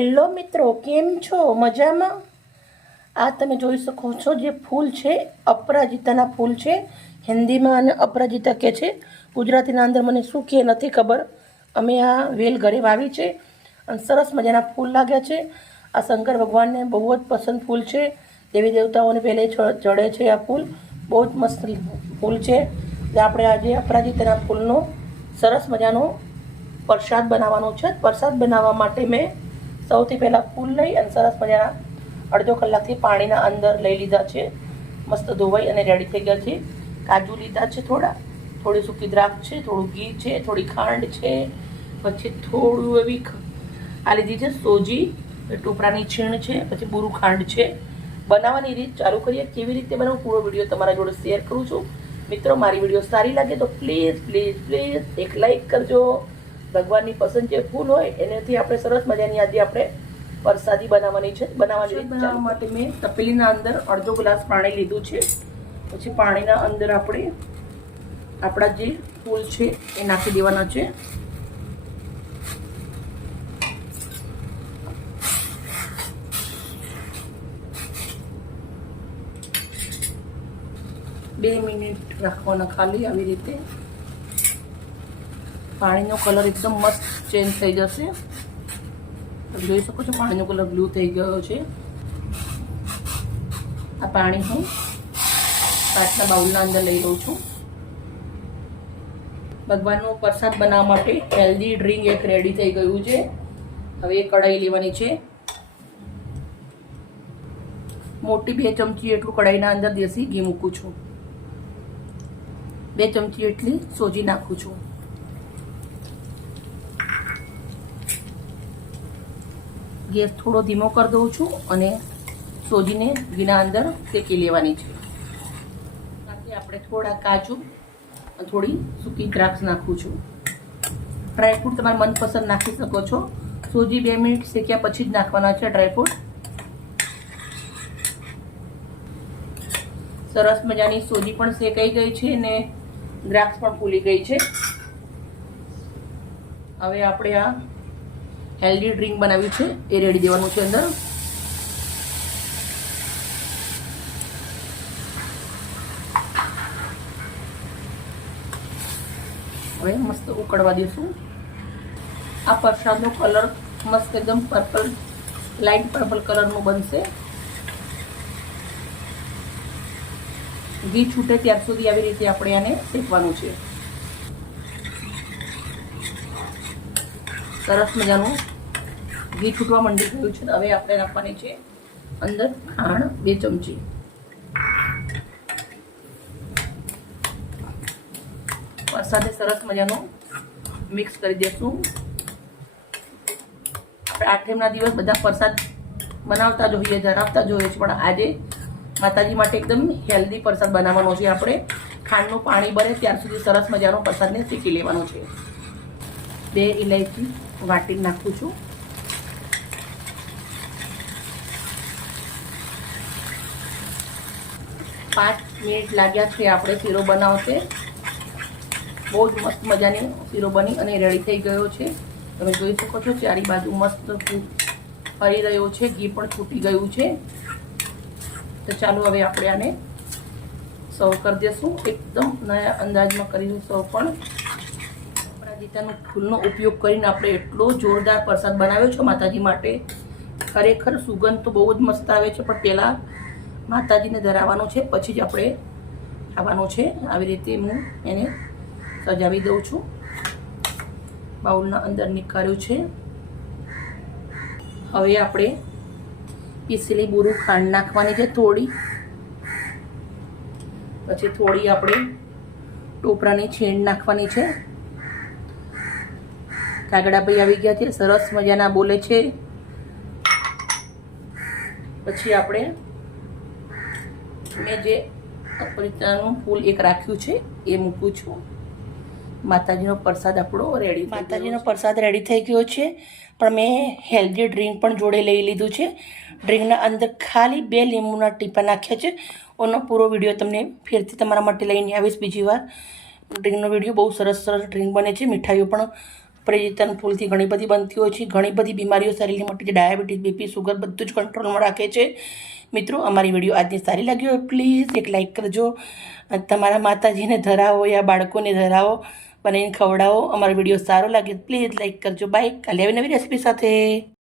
Hello મિત્રો, કેમ છો? મજામાં? આ તમે જોઈ શકો છો જે ફૂલ છે, અપરાજિતાના ફૂલ છે. હિન્દીમાં અને અપરાજિતા કહે છે. ગુજરાતીના અંદર મને શું કહે નથી ખબર. અમે આ વેલ ઘરે વાવી છે અને સરસ મજાના ફૂલ લાગ્યા છે. આ શંકર ભગવાનને બહુ જ પસંદ ફૂલ છે. દેવી દેવતાઓને પહેલે ચડે છે આ ફૂલ. બહુ જ મસ્ત ફૂલ છે. આપણે આજે અપરાજિતાના ફૂલનો સરસ મજાનો પ્રસાદ બનાવવાનો છે. પ્રસાદ બનાવવા માટે મેં સૌથી પહેલાં ફૂલ લઈ અને સરસ મજાના અડધો કલાકથી પાણીના અંદર લઈ લીધા છે. મસ્ત ધોવાઈ અને રેડી થઈ ગયા છે. કાજુ લીધા છે થોડા. થોડી સૂકી દ્રાક્ષ છે, થોડું ઘી છે, થોડી ખાંડ છે, પછી થોડું એવી આ લીધી છે સોજી ટોપરાની છીણ છે, પછી બુરું ખાંડ છે. બનાવવાની રીત ચાલુ કરીએ. કેવી રીતે બનાવું પૂરો વીડિયો તમારા જોડે શેર કરું છું. મિત્રો, મારી વીડિયો સારી લાગે તો પ્લીઝ પ્લીઝ પ્લીઝ એક લાઈક કરજો. ભગવાનની પસંદ જે ફૂલ હોય એનાથી આપણે સરસ મજાની આજે આપણે પ્રસાદી બનાવવાની છે બનાવવાની બનાવવા માટે મેં તપેલીના અંદર અડધો ગ્લાસ પાણી લીધું છે. પછી પાણીના અંદર આપણે આપણા જે ફૂલ છે એ નાખી દેવાના છે. બે મિનિટ રાખવાના ખાલી આવી રીતે. પાણીનો કલર એકદમ મસ્ત ચેન્જ થઈ જશે. તમે જોઈ શકો છો પાણીનો કલર બ્લુ થઈ ગયો છે. આ પાણી હું કાચના બાઉલના અંદર લઈ લઉં છું. ભગવાનનો પ્રસાદ બનાવવા માટે હેલ્ધી ડ્રિંક એક રેડી થઈ ગયું છે. હવે એ કઢાઈ લેવાની છે. મોટી બે ચમચી એટલું કઢાઈના અંદર દેશી ઘી મૂકું છું. બે ચમચી એટલી સોજી નાખું છું. ગેસ થોડો ધીમો કરી દઉં છું અને સોજીને ઘીના અંદર શેકી લેવાની છે. સાથે આપણે થોડા કાજુ થોડી સૂકી દ્રાક્ષ નાખું છું. ડ્રાયફ્રૂટ તમારા મનપસંદ નાખી શકો છો. સોજી બે મિનિટ શેક્યા પછી જ નાખવાના છે ડ્રાયફ્રૂટ સરસ મજાની સોજી પણ શેકાઈ ગઈ છે અને દ્રાક્ષ પણ ફૂલી ગઈ છે. હવે આપણે આ હેલ્ધી ડ્રિંક બનાવ્યું છે. એ રેડી દેવાનું છે અંદર. હવે મસ્ત ઉકળવા દઈશું આ પ્રસાદનો કલર મસ્ત એકદમ પર્પલ લાઇટ પર્પલ કલરનું બનશે. ઘી છૂટે ત્યાર સુધી આવી રીતે આપણે આને શેકવાનું છે. સરસ મજાનું ઘી છૂટવા માંડી ગયું છે. હવે આપણે નાખવાની છે અંદર ખાંડ બે ચમચી. સાથે સરસ મજાનું મિક્સ કરી દઈશું આપણે દિવસ બધા પ્રસાદ બનાવતા જોઈએ ધરાવતા જોઈએ છે પણ આજે માતાજી માટે એકદમ હેલ્ધી પ્રસાદ બનાવવાનો છે. આપણે ખાંડનું પાણી બને ત્યાર સુધી સરસ મજાનો પ્રસાદને શીખી લેવાનો છે. બે ઇલાયચી વાટી નાખું છું. પાંચ મિનિટ લાગ્યા છે આપણે શીરો બનાવશે. બહુ જ મસ્ત મજાની શીરો બની અને રેડી થઈ ગયો છે. તમે જોઈ શકો છો ચારી બાજુ મસ્ત ફરી રહ્યો છે, ઘી પણ છૂટી ગયું છે. તો ચાલો હવે આપણે આને સર્વ કરી દઈશું એકદમ નયા અંદાજમાં કરીશું સર્વ પણ અપરાજિતાનું ફૂલનો ઉપયોગ કરીને આપણે એટલો જોરદાર પ્રસાદ બનાવ્યો છે માતાજી માટે. ખરેખર સુગંધ તો બહુ જ મસ્ત આવે છે, પણ પહેલાં માતાજીને ધરાવવાનો છે, પછી જ આપણે ખાવાનો છે. આવી રીતે હું એને સજાવી દઉં છું. બાઉલના અંદર નીકાળ્યું છે. હવે આપણે પીસેલી બુરું ખાંડ નાખવાની છે થોડી. પછી થોડી આપણે ટોપરાની છીણ નાખવાની છે. કાગડાભાઈ આવી ગયા છે, સરસ મજાના બોલે છે. પછી આપણે મેં જે અપરિતાનું ફૂલ એક રાખ્યું છે એ મૂકું છું. માતાજીનો પ્રસાદ આપણો રેડી માતાજીનો પ્રસાદ રેડી થઈ ગયો છે. પણ મેં હેલ્ધી ડ્રિંક પણ જોડે લઈ લીધું છે. ડ્રિંકના અંદર ખાલી બે લીંબુના ટીપા નાખ્યા છે. એનો પૂરો વીડિયો તમને ફેરથી તમારા માટે લઈને આવીશ બીજી વાર. ડ્રિંકનો વીડિયો બહુ સરસ સરસ ડ્રિંક બને છે. મીઠાઈઓ પણ અપરાજિતાના ફૂલથી ઘણી બધી બનતી હોય છે. ઘણી બધી બીમારીઓ શરીરની માટે જે ડાયાબિટીસ, બીપી, સુગર બધું જ કંટ્રોલમાં રાખે છે. મિત્રો, અમારી વીડિયો આજની સારી લાગી હોય, પ્લીઝ એક લાઇક કરજો. તમારા માતાજીને ધરાવો યા બાળકોને ધરાવો બનાવીને ખવડાવો. અમારો વીડિયો સારો લાગે પ્લીઝ લાઇક કરજો. બાય. કાલે આવી નવી રેસીપી સાથે.